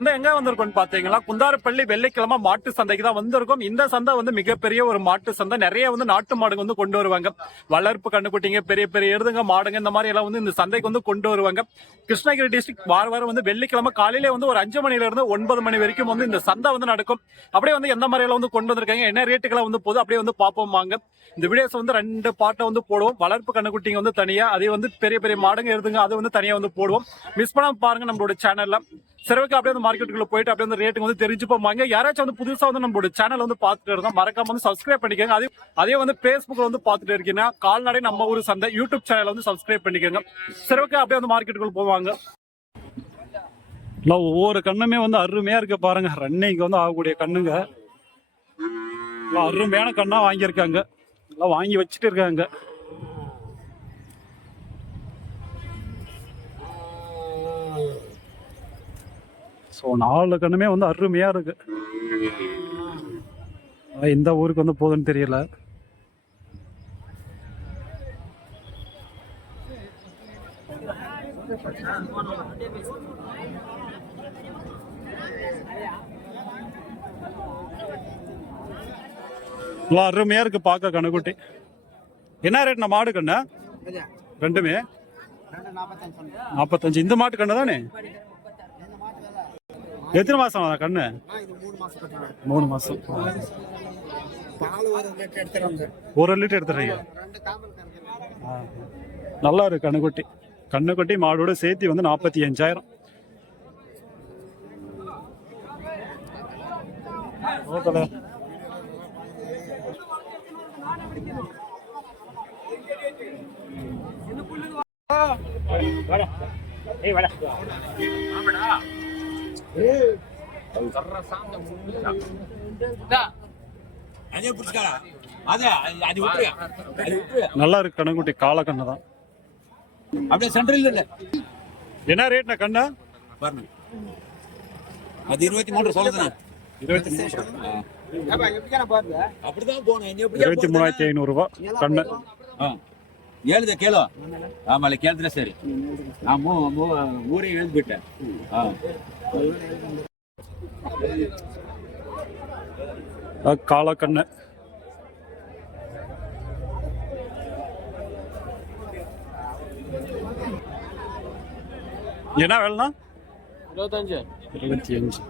வந்து எங்க வந்திருக்கோம்னு பாத்தீங்களா குந்தாரப்பள்ளி வெள்ளிக்கிழமை மாட்டு சந்தைக்கு தான் வந்திருக்கோம். இந்த சந்தை வந்து மிகப்பெரிய ஒரு மாட்டு சந்தை. நிறைய வந்து நாட்டு மாடுங்க வந்து கொண்டு வருவாங்க. வளர்ப்பு கண்ணுக்குட்டிங்க பெரிய பெரிய எருதுங்க மாடுங்க இந்த மாதிரி எல்லாம் வந்து இந்த சந்தைக்கு வந்து கொண்டு வருவாங்க. கிருஷ்ணகிரி டிஸ்ட்ரிக்ட் வார வாரம் வந்து வெள்ளிக்கிழமை காலையில வந்து ஒரு அஞ்சு மணில இருந்து ஒன்பது மணி வரைக்கும் வந்து இந்த சந்தை வந்து நடக்கும். அப்படியே வந்து எந்த மாதிரி எல்லாம் வந்து கொண்டு வந்திருக்காங்க என்ன ரேட்டுக்கெல்லாம் வந்து போகுது அப்படியே வந்து பார்ப்போம் வாங்க. இந்த வீடியோஸ் வந்து ரெண்டு பாட்டை வந்து போடுவோம். வளர்ப்பு கண்ணுக்குட்டிங்க வந்து தனியா அதே வந்து பெரிய பெரிய மாடுங்க எருதுங்க அது வந்து தனியா வந்து போடுவோம். மிஸ் பண்ணாம பாருங்க நம்மளோட சேனல்ல சரி ஓகே அப்படியே வந்து மார்க்கெட்டுக்குள்ள போயிட்டு அப்படியே வந்து ரேட்டுக்கு வந்து தெரிஞ்சு போவாங்க யாராச்சும் வந்து புதுசாக வந்து நம்மளோட சேனல் வந்து பார்த்துட்டு இருந்தோம் மறக்காம வந்து சப்ஸ்கிரைப் பண்ணிக்கோங்க. அதே அதே வந்து ஃபேஸ்புக்ல வந்து பார்த்துட்டு இருக்கீங்கன்னா கால்நடை நம்ம ஊர் சந்தை யூடியூப் சேனல் வந்து சப்ஸ்கிரைப் பண்ணிக்கோங்க. சரி ஓகே அப்படியே வந்து மார்க்கெட்டுக்குள்ள போவாங்க. இல்லை ஒவ்வொரு கண்ணுமே வந்து அருமையா இருக்கு பாருங்க. ரன்னிங் வந்து ஆகக்கூடிய கண்ணுங்க. அருமையான கண்ணா வாங்கியிருக்காங்க. எல்லாம் வாங்கி வச்சுட்டு இருக்காங்க. ஸோ நாலு கண்ணுமே வந்து அருமையா இருக்கு. ஆனா, இந்த ஊருக்கு வந்து போகுதுன்னு தெரியல. எல்லாம் அருமையா இருக்கு பார்க்க கண்ணுக்குட்டி. என்ன ரேட் நான் மாடு கண்ணு? ரெண்டுமே? நாற்பத்தஞ்சு இந்த மாட்டு கண்ணு தானே? எத்தனை மாசம் ஆகுதா கண்ணு? மூணு மாசம். ஒரு லிட்டர் எடுத்துறீங்க. நல்லா இருக்கு கண்ணுக்குட்டி. கண்ணுக்குட்டி மாடோட சேர்த்து வந்து நாற்பத்தி அஞ்சாயிரம் ஓகே அதே நல்லா இருக்கு கண்ணுக்குட்டி கால கண்ணு தான். அப்படியே சென்ட்ரல் இல்ல. என்ன ரேட்ண்ணா கண்ணு? பாருங்க. அது இருபத்தி மூன்று சொல்லுதுண்ணே. இருபத்தி மூணு அப்படிதான் இருபத்தி மூணாயிரத்தி ஐநூறுரூவா கண்ணு. ஏழுத கேளோ. ஆமால கேளுதுல சரி. நான் மூ மூ ஊரே எழுதி போயிட்டேன் ஆ கால கண்ணு என்ன வேலைண்ணா இருபத்தஞ்சு. இருபத்தி அஞ்சு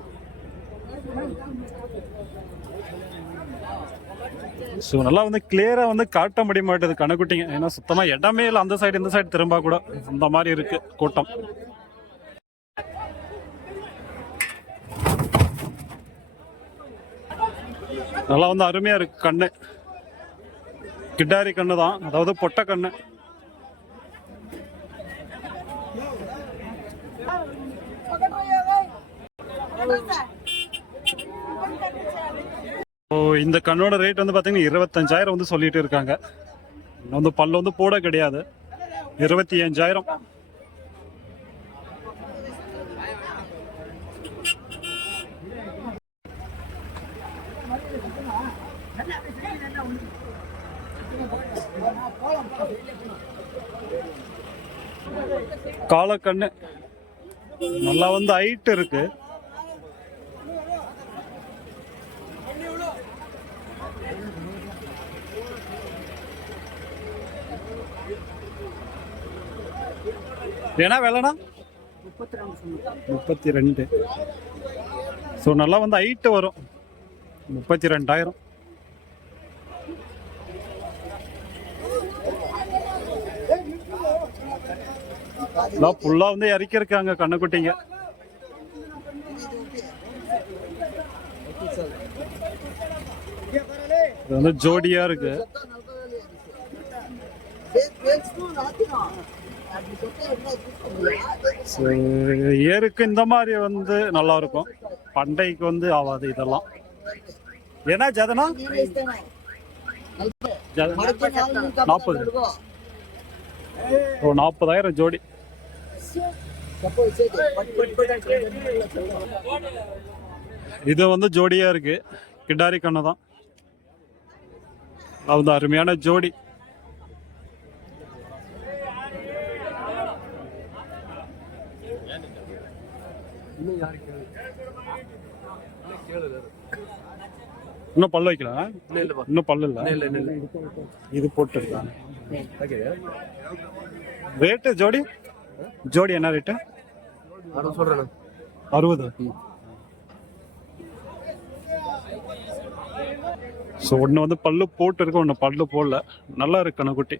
ஸோ நல்லா வந்து கிளியரா வந்து காட்ட முடிய மாட்டேது கணக்குட்டிங்க ஏன்னா சுத்தமா இடமே இல்லை. அந்த சைடு இந்த சைடு திரும்ப கூட. அந்த மாதிரி இருக்கு கூட்டம். நல்லா வந்து அருமையாக இருக்குது கண்ணு. கிட்டாரி கண்ணு தான். அதாவது பொட்டை கண்ணு. ஓ இந்த கண்ணோட ரேட் வந்து பார்த்தீங்கன்னா இருபத்தஞ்சாயிரம் வந்து சொல்லிட்டு இருக்காங்க. இன்னும் வந்து பல்லு வந்து போட கிடையாது. இருபத்தி அஞ்சாயிரம். காலக்கண்ணு. நல்லா வந்து ஹைட் இருக்கு. என்ன விலைண்ணா? முப்பத்தி ரெண்டு. ஸோ நல்லா வந்து ஹைட்டு வரும். முப்பத்தி ரெண்டாயிரம். எல்லாம் ஃபுல்லாக வந்து இறக்கியிருக்காங்க கண்ணுக்குட்டிங்க. இது வந்து ஜோடியா இருக்கு. ஏருக்கு இந்த மாதிரி வந்து நல்லா இருக்கும். பண்டைக்கு வந்து ஆகாது இதெல்லாம். ஏன்னா ஜதனா? ஜத- நாற்பது. ஓ நாற்பதாயிரம் ஜோடி. இது வந்து ஜோடியா இருக்கு. கிடாரி கண்ணு தான். அது அருமையான ஜோடி. இன்னும் பல்லு வைக்கல? இன்னும் பல்லு இல்ல? இது போட்டு ரேட்டு ஜோடி? ஜோடி என்ன ரேட்டு சொல்றேன் அறுபது. ஸோ ஒன்று வந்து பல்லு போட்டு இருக்கு ஒன்று பல்லு போடல. நல்லா இருக்கு கணுக்குட்டி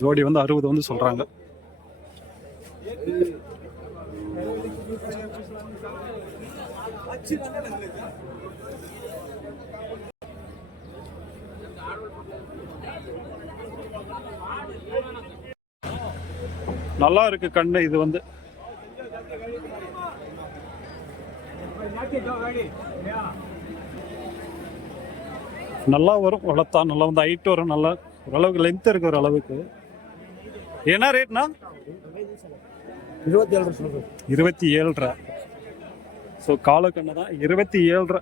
ஜோடி வந்து அறுபது வந்து சொல்றாங்க. நல்லா இருக்கு கண்ணு இது வந்து. நல்லா வரும் வளர்த்தா நல்லா வந்து ஹைட் வரும் நல்லா ஓரளவுக்கு லென்த் இருக்கு ஒரு அளவுக்கு. என்ன ரேட்னா இருபத்தி ஏழு இருபத்தி ஏழ்ரை. ஸோ காலக்கண்ணு தான் இருபத்தி ஏழ்ரை.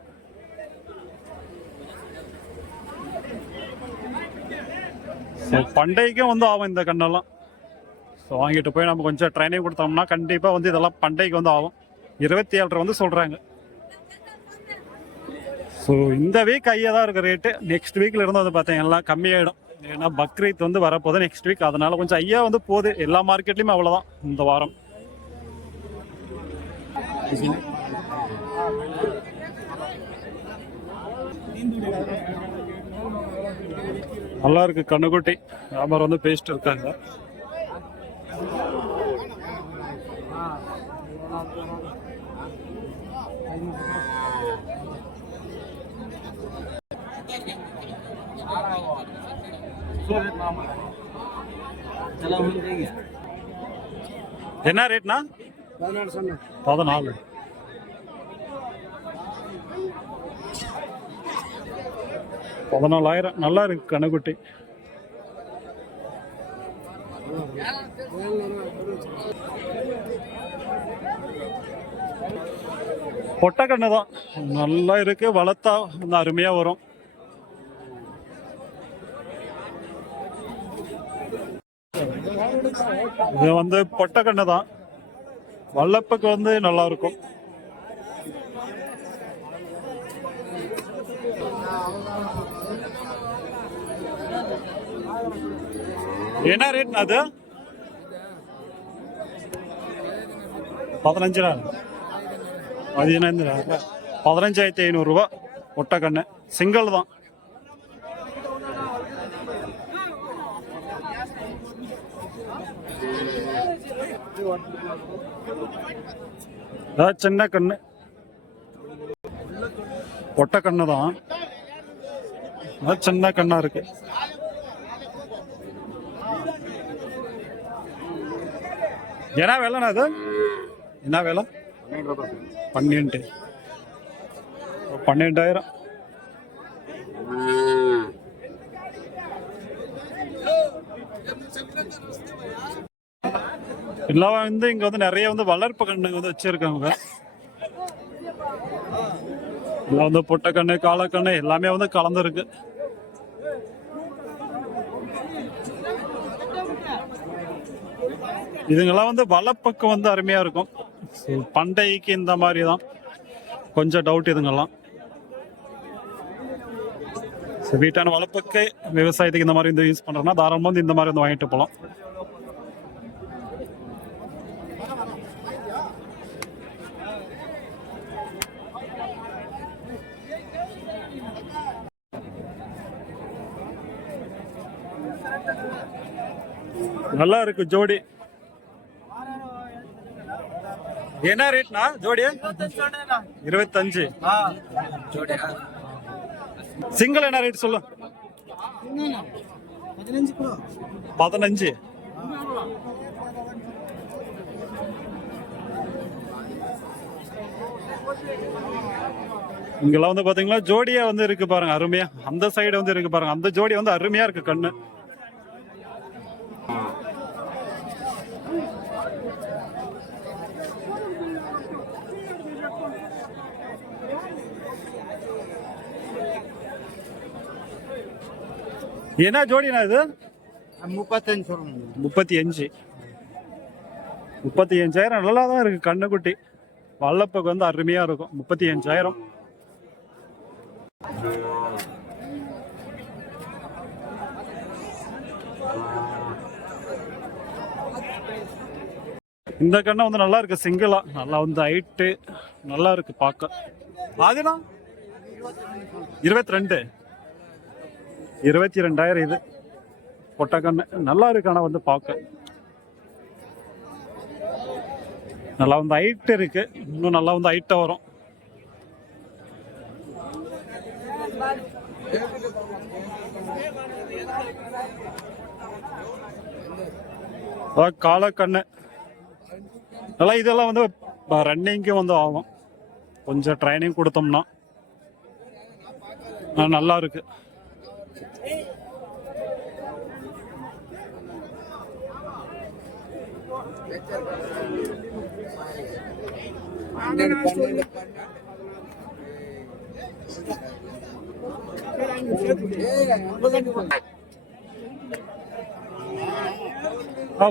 ஸோ பண்டைக்கும் வந்து ஆகும் இந்த கண்ணெல்லாம். ஸோ வாங்கிட்டு போய் நம்ம கொஞ்சம் ட்ரைனிங் கொடுத்தோம்னா கண்டிப்பாக வந்து இதெல்லாம் பண்டைக்கு வந்து ஆகும். இருபத்தி ஏழரை வந்து சொல்கிறாங்க ஸோ இந்த வீக் ஐயா தான் இருக்க ரேட்டு நெக்ஸ்ட் வீக்கில் இருந்து வந்து பார்த்தீங்கன்னா கம்மியாயிடும். ஏன்னா பக்ரீத் வந்து வரப்போகுது நெக்ஸ்ட் வீக் அதனால கொஞ்சம் ஐயா வந்து போகுது. எல்லா மார்க்கெட்லேயுமே அவ்வளோதான் இந்த வாரம். நல்லா இருக்கு கண்ணுக்குட்டி. வியாபாரம் வந்து பேசிட்டு இருக்காங்க. என்ன ரேட்னா பதினாலு. பதினாலு பதினாலாயிரம். நல்லா இருக்கு கணுக்குட்டி பொட்டக்கண்ணு தான் நல்லா இருக்கு வளர்த்தா வந்து அருமையா வரும். இது வந்து பொட்டக்கண்ணு தான் வல்லப்புக்கு வந்து நல்லா இருக்கும். என்ன ரேட் அது? பதினஞ்சு பதினைந்து பதினஞ்சாயிரத்தி ஐநூறுரூவா ஒட்டக்கண்ணு. சிங்கிள் தான். சின்ன கண்ணு. ஒட்ட கண்ணு தான் சின்ன கண்ணா இருக்கு. என்ன வேலைண்ணா அது என்ன வேலை? பன்னெண்டு. பன்னெண்டாயிரம். எல்லாம் வந்து இங்க வந்து நிறைய வந்து வளர்ப்பு கண்ணுங்க வந்து வச்சிருக்காங்க. எல்லாம் வந்து பொட்டக்கண்ணு காலக்கண்ணு எல்லாமே வந்து கலந்துருக்கு. இதுங்கெல்லாம் வந்து வளப்பக்கம் வந்து அருமையா இருக்கும். So, பண்டைக்கு இந்த மாதிரி தான். கொஞ்சம் டவுட் இதுங்கெல்லாம். So, வீட்டான வளர்ப்புக்கு விவசாயத்துக்கு இந்த மாதிரி வந்து யூஸ் பண்றோம்னா தாராளமாக வந்து இந்த மாதிரி வந்து வாங்கிட்டு போகலாம் நல்லா இருக்கு ஜோடி. என்ன ரேட்னா ஜோடி? இருபத்தஞ்சு. சிங்கிள் என்ன ரேட் சொல்லு? பதினஞ்சு கிலோ பதினஞ்சு. இங்கெல்லாம் வந்து பாத்தீங்களா ஜோடியா வந்து இருக்கு பாருங்க அருமையா. அந்த சைடு வந்து இருக்கு பாருங்க அந்த ஜோடி வந்து அருமையா இருக்கு கண்ணு. என்ன ஜோடினா இது? முப்பத்தஞ்சு சொல்லணும் முப்பத்தி அஞ்சு முப்பத்தி அஞ்சாயிரம் நல்லா தான் இருக்கு கண்ணுக்குட்டி. வல்லப்புக்கு வந்து அருமையா இருக்கும். முப்பத்தி அஞ்சாயிரம் இந்த கண்ணை வந்து நல்லா இருக்கு சிங்கிளா நல்லா வந்து ஹைட்டு நல்லா இருக்கு பார்க்க. அதுனா இருபத்தி ரெண்டு. இருபத்தி ரெண்டாயிரம் இது. பொட்டை நல்லா இருக்கு ஆனால் வந்து பார்க்க. நல்லா வந்து ஹைட் இருக்கு. இன்னும் நல்லா வந்து ஹைட்டாக வரும். அதான் காலக்கண்ணு. நல்லா இதெல்லாம் வந்து ரன்னிங்கும் வந்து ஆகும். கொஞ்சம் ட்ரைனிங் கொடுத்தோம்னா. நல்லா இருக்கு.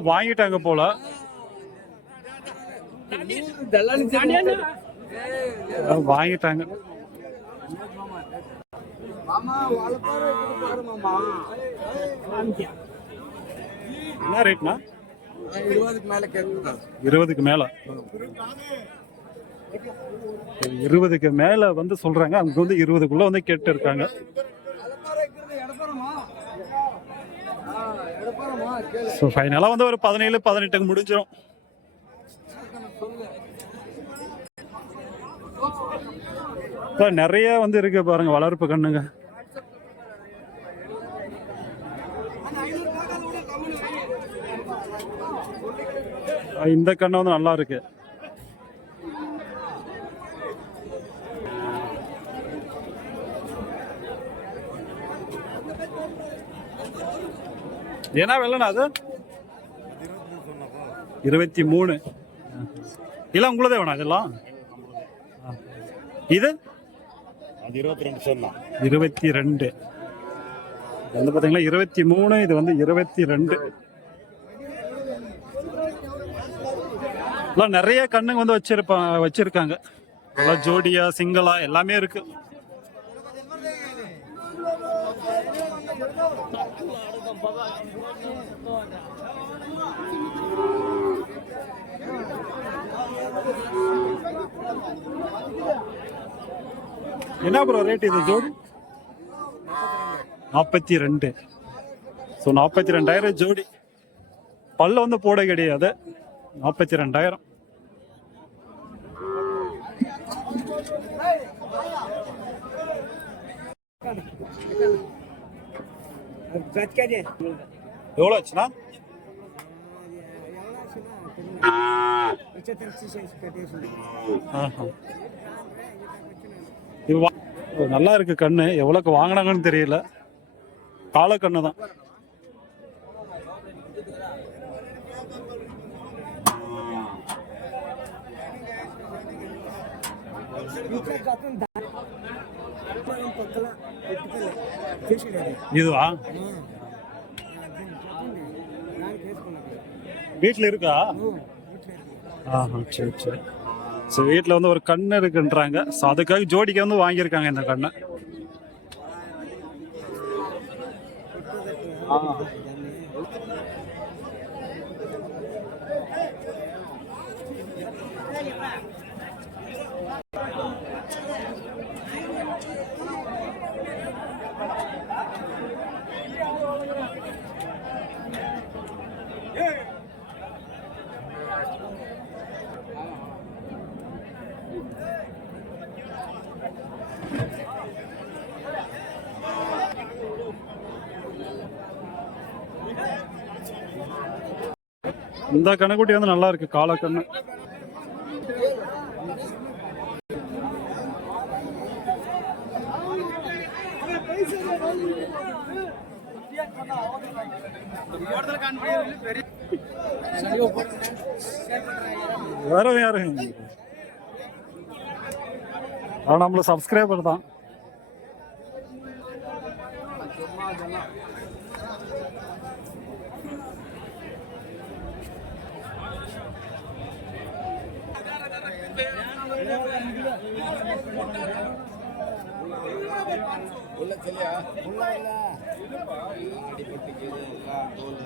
வாங்கிட்டாங்க போல. வாங்கிட்டாங்க. என்ன ரேட்னா இருபதுக்கு மேல கேட்குதா இருபதுக்கு மேல. இருபதுக்கு மேல வந்து சொல்றாங்க. அங்க வந்து இருபதுக்குள்ள வந்து கேட்டு இருக்காங்க ஸோ ஃபைனலாக வந்து ஒரு பதினேழு பதினெட்டுக்கு முடிஞ்சிடும் நிறைய வந்து இருக்கு பாருங்க வளர்ப்பு கண்ணுங்க. இந்த கண்ணு வந்து நல்லா இருக்கு. ஏன்னா வெள்ளனா அது? இருபத்தி மூணு. இல்ல உங்களதே வேணா இதெல்லாம். இது? அது இருபத்தி ரெண்டு சொன்னான் இருபத்தி ரெண்டு. இது வந்து பார்த்தீங்கன்னா இருபத்தி மூணு இது வந்து இருபத்தி ரெண்டு. எல்லாம் நிறைய கண்ணுங்க வந்து வச்சிருப்பாங்க வச்சிருக்காங்க. நல்லா ஜோடியா சிங்களா எல்லாமே இருக்கு. என்ன ப்ரோ ரேட் இது ஜோடி? நாற்பத்தி ரெண்டு. ஸோ நாற்பத்தி ரெண்டாயிரம் ஜோடி. பல்ல வந்து போட கிடையாது. நாற்பத்தி ரெண்டாயிரம். எவ்வளோ ஆச்சுண்ணா? ஆஹா. நல்லா இருக்கு கண்ணு. எவ்வளோக்கு வாங்கினாங்கன்னு தெரியல. கால கண்ணு தான் இதுவா? வீட்டில் இருக்கா? ஆஹா சரி சரி. ஸோ வீட்டில் வந்து ஒரு கண் இருக்குன்றாங்க. ஸோ அதுக்காக ஜோடிக்கு வந்து வாங்கியிருக்காங்க இந்த கண்ணை. 啊。இந்த கண்ணுக்குட்டி வந்து நல்லா இருக்கு கால கண்ணு. வேற யாரு? அவன் நம்மள சப்ஸ்கிரைபர் தான். உள்ள சொல்லியா உள்ள இல்ல அடிபட்டுக்கு எல்லாம் தோல்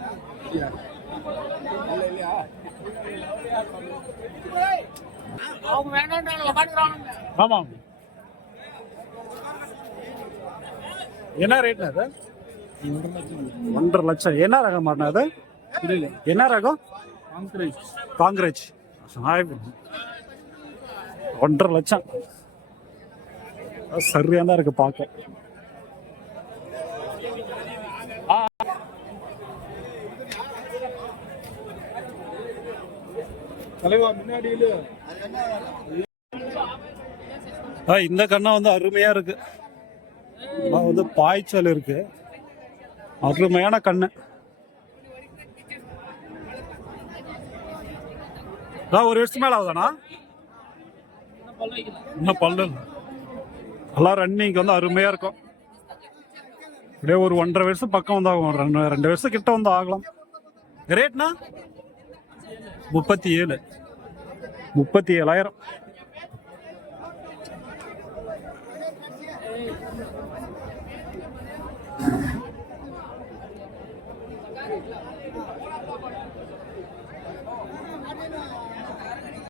இல்லையா உள்ள இல்லையா ஆமாம். என்ன ரேட்னா அது? ஒன்றரை லட்சம். என்ன ரகம் மாட்டினா அது? என்ன ரகம்? காங்கிரேஜ் ஆய். ஒன்றரை லட்சம். சரியா தான் இருக்கு பார்க்க. தலைவா இந்த கண்ணா வந்து அருமையா இருக்கு. வந்து பாய்ச்சல் இருக்கு. அருமையான கண்ணு. அதான் ஒரு வருஷம் மேலே ஆகுதாண்ணா? இன்னும் பல்லு? நல்லா ரன்னிங்க்கு வந்து அருமையாக இருக்கும். அப்படியே ஒரு ஒன்றரை வருஷம் பக்கம் வந்து ஆகும். ரெண்டு ரெண்டு வருஷம் கிட்ட வந்து ஆகலாம். ரேட்னா முப்பத்தி ஏழு. முப்பத்தி ஏழாயிரம்.